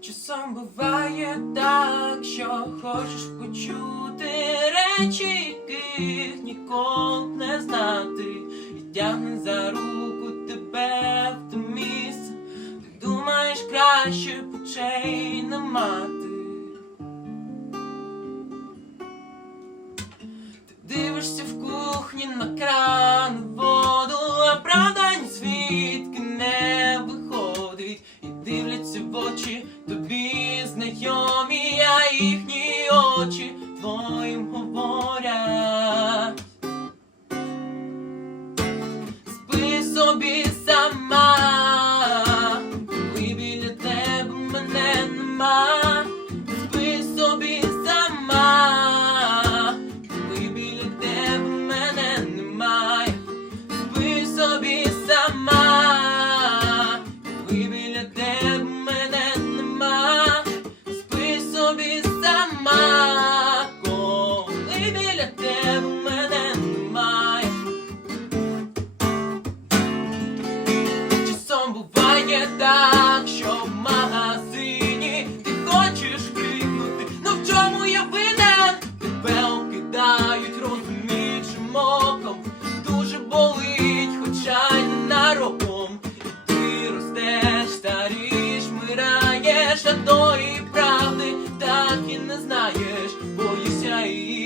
Часом буває так, що хочеш почути речі, яких ніколи не знати, і тягне за руку тебе в те місце, ти думаєш краще б очей не мати. Ти дивишся в кухні на кран дивляться в очі тобі знайомі, а їхні очі твоїм говорять. так, що в магазині ти хочеш крикнути, ну в чому я винен? Тебе окидають розуміючим оком, дуже болить, хоча й нароком. Ти ростеш, старіш, мираєш, а тої правди так і не знаєш, боїшся і.